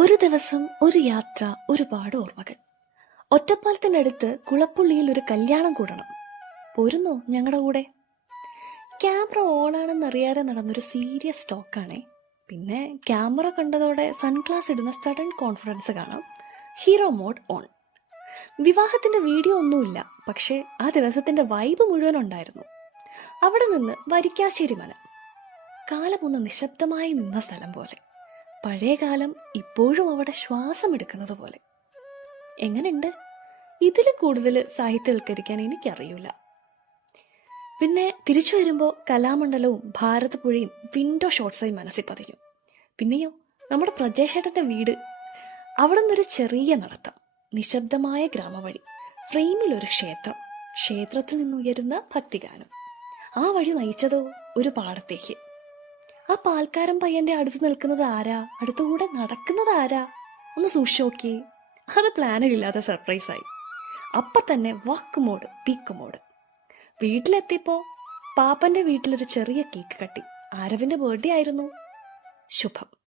ഒരു ദിവസം, ഒരു യാത്ര, ഒരുപാട് ഓർമ്മകൾ. ഒറ്റപ്പാലത്തിന്റെ അടുത്ത് കുളപ്പുള്ളിയിൽ ഒരു കല്യാണം കൂടണം. പോരുന്നോ ഞങ്ങളുടെ കൂടെ? ക്യാമറ ഓണാണെന്നറിയാതെ നടന്നൊരു സീരിയസ് ടോക്കാണേ. പിന്നെ ക്യാമറ കണ്ടതോടെ സൺഗ്ലാസ് ഇടുന്ന സഡൻ കോൺഫിഡൻസ് കാണാം. Hero mode on. വിവാഹത്തിന്റെ വീഡിയോ ഒന്നുമില്ല, പക്ഷേ ആ ദിവസത്തിന്റെ വൈബ് മുഴുവൻ ഉണ്ടായിരുന്നു. അവിടെ നിന്ന് വരിക്കാശ്ശേരി മല. കാലമൊന്ന് നിശബ്ദമായി നിന്ന സ്ഥലം പോലെ. പഴയ കാലം ഇപ്പോഴും അവിടെ ശ്വാസം എടുക്കുന്നത് പോലെ. എങ്ങനെയുണ്ട്? ഇതിൽ കൂടുതൽ സാഹിത്യവൽക്കരിക്കാൻ എനിക്കറിയില്ല. പിന്നെ തിരിച്ചു വരുമ്പോൾ കലാമണ്ഡലവും ഭാരതപ്പുഴയും വിൻഡോ ഷോട്ട്സായി മനസ്സിൽ പതിഞ്ഞു. പിന്നെയോ നമ്മുടെ പ്രജേഷേട്ടന്റെ വീട്. അവിടെ നിന്നൊരു ചെറിയ നടത്തം, നിശബ്ദമായ ഗ്രാമവഴി, ഫ്രെയിമിൽ ഒരു ക്ഷേത്രം, ക്ഷേത്രത്തിൽ നിന്നുയരുന്ന ഭക്തിഗാനം. ആ വഴി നയിച്ചതോ ഒരു പാടത്തേക്ക്. ആ പാൽക്കാരൻ പയ്യന്റെ അടുത്ത് നിൽക്കുന്നത് ആരാ? അടുത്തുകൂടെ നടക്കുന്നത് ആരാ? ഒന്ന് സൂക്ഷിച്ചു നോക്കിയേ. അത് പ്ലാനില്ലാതെ സർപ്രൈസായി. അപ്പൊ തന്നെ വാക്ക് മോഡ്, പീക്ക് മോഡ്. വീട്ടിലെത്തിയപ്പോ പാപ്പന്റെ വീട്ടിലൊരു ചെറിയ കേക്ക് കട്ടി. ആരവിന്റെ ബർത്ത്ഡേ ആയിരുന്നു. ശുഭം.